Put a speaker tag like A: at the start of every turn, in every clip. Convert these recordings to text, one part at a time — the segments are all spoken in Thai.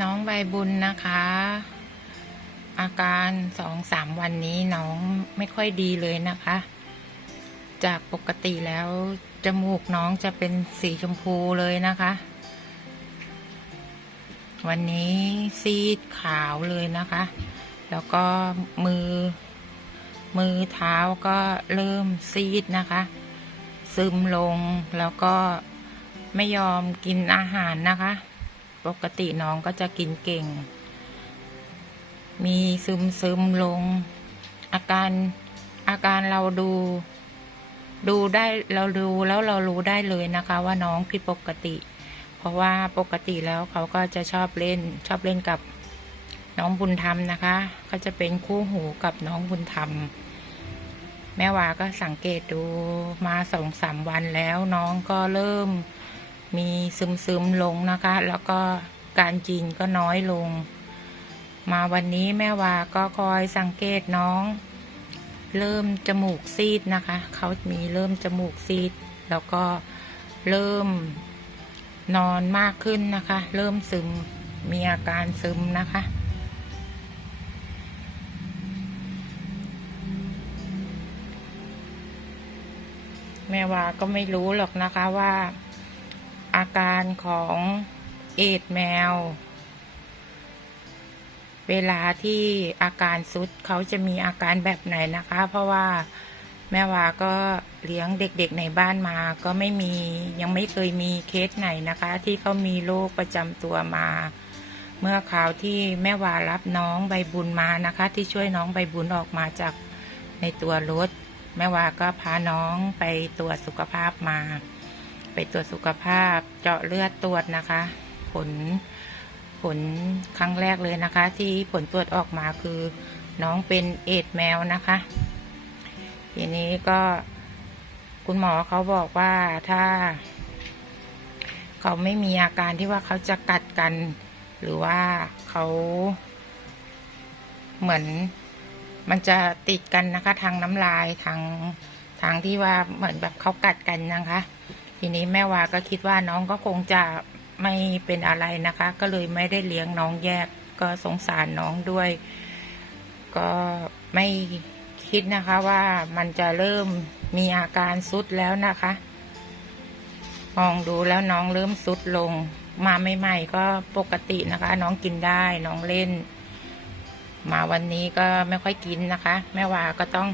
A: น้องใบบุญนะคะ อาการสองสามวันนี้น้องไม่ค่อยดีเลยนะคะ จากปกติแล้วจมูกน้องจะเป็นสีชมพูเลยนะคะ วันนี้ซีดขาวเลยนะคะ แล้วก็มือ มือเท้าก็เริ่มซีดนะคะ ซึมลงแล้วก็ไม่ยอมกินอาหารนะคะ ปกติน้องก็จะกินเก่ง มีซึมซึมลง อาการอาการเราดู ดูได้เราดูแล้วเรารู้ได้เลยนะคะ ว่าน้องผิดปกติ เพราะว่าปกติแล้วเขาก็จะชอบเล่นชอบเล่นกับน้องบุญธรรมนะคะเขาจะเป็นคู่หูกับน้องบุญธรรม แม่วาก็สังเกตดูมาสองสามวันแล้วน้องก็เริ่ม มีซึมซึมลงนะคะ แล้วก็การกินก็น้อยลง มาวันนี้แม่วาก็คอยสังเกตน้อง เริ่มจมูกซีดนะคะ เขามีเริ่มจมูกซีด แล้วก็เริ่มนอนมากขึ้นนะคะ เริ่มซึมมีอาการซึมนะคะ แม่วาก็ไม่รู้หรอกนะคะว่า อาการของเอดแมว เวลาที่อาการสุดเขาจะมีอาการแบบไหนนะคะ เพราะว่าแม่วาก็เลี้ยงเด็กๆในบ้านมาก็ไม่มียังไม่เคยมีเคสไหนนะคะ ที่เขามีโรคประจำตัวมา เมื่อคราวที่แม่วารับน้องใบบุญมานะคะ ที่ช่วยน้องใบบุญออกมาจากในตัวรถแม่วาก็พาน้องไปตรวจสุขภาพมา ไปตรวจสุขภาพเจาะเลือดตรวจนะคะ ผลผลครั้งแรกเลยนะคะ ที่ผลตรวจออกมาคือ น้องเป็นเอดแมวนะคะ ทีนี้ก็คุณหมอเขาบอกว่าถ้า เขาไม่มีอาการที่ว่าเขาจะกัดกัน หรือว่าเขา เหมือนมันจะติดกันนะคะ ทางน้ำลายทางทางที่ว่าเหมือนแบบเขากัดกันนะคะ ทีนี้แม่วาก็คิดว่าน้องก็คงจะไม่เป็นอะไรนะคะ ก็เลยไม่ได้เลี้ยงน้องแยก ก็สงสารน้องด้วย ก็ไม่คิดนะคะว่ามันจะเริ่มมีอาการสุดแล้วนะคะมองดูแล้วน้องเริ่มสุดลง มาใหม่ๆก็ปกตินะคะ น้องกินได้น้องเล่น มาวันนี้ก็ไม่ค่อยกินนะคะ แม่วาก็ต้อง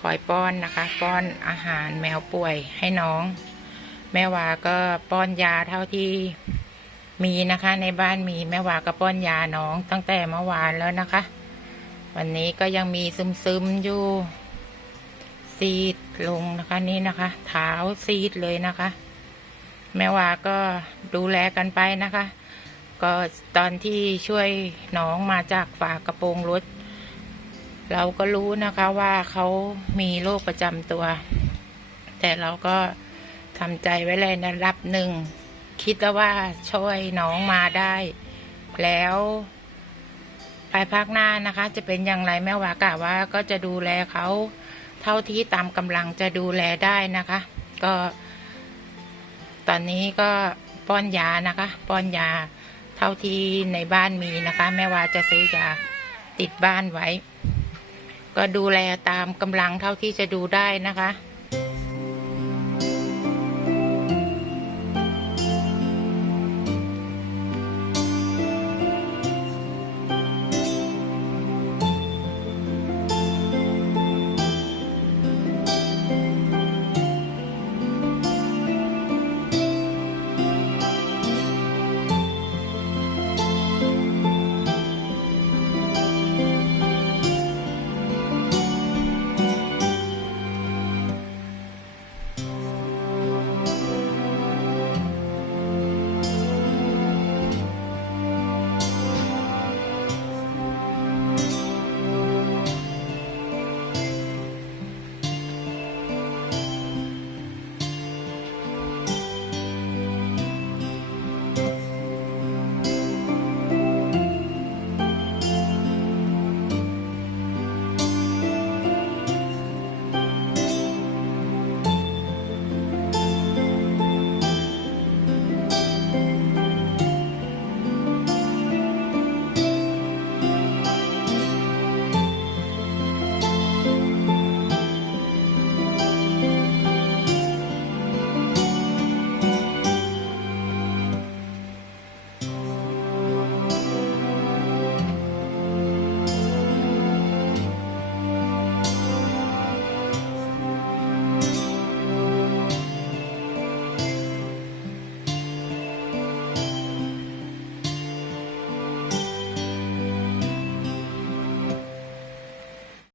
A: คอยป้อนนะคะ ป้อนอาหารแมวป่วยให้น้อง แม่วาก็ป้อนยาเท่าที่มีนะคะ ในบ้านมีแม่วาก็ป้อนยาน้องตั้งแต่เมื่อวานแล้วนะคะ วันนี้ก็ยังมีซึมๆอยู่ซีดลงนะคะนี่นะคะเท้าซีดเลยนะคะ แม่วาก็ดูแลกันไปนะคะ ก็ตอนที่ช่วยน้องมาจากฝากระโปรงรถ เราก็รู้นะคะว่าเขามีโรคประจำตัว แต่เราก็ ทำใจไว้เลยนะรับหนึ่ง คิดแล้วว่าช่วยน้องมาได้ แล้วภายภาคหน้านะคะ จะเป็นอย่างไรแม่วากะว่าก็จะดูแลเขาเท่าที่ตามกำลังจะดูแลได้นะคะ ก็ ตอนนี้ก็ป้อนยานะคะ ป้อนยาเท่าที่ในบ้านมีนะคะ แม่วาจะซื้อยาติดบ้านไว้ ก็ดูแลตามกำลังเท่าที่จะดูได้นะคะ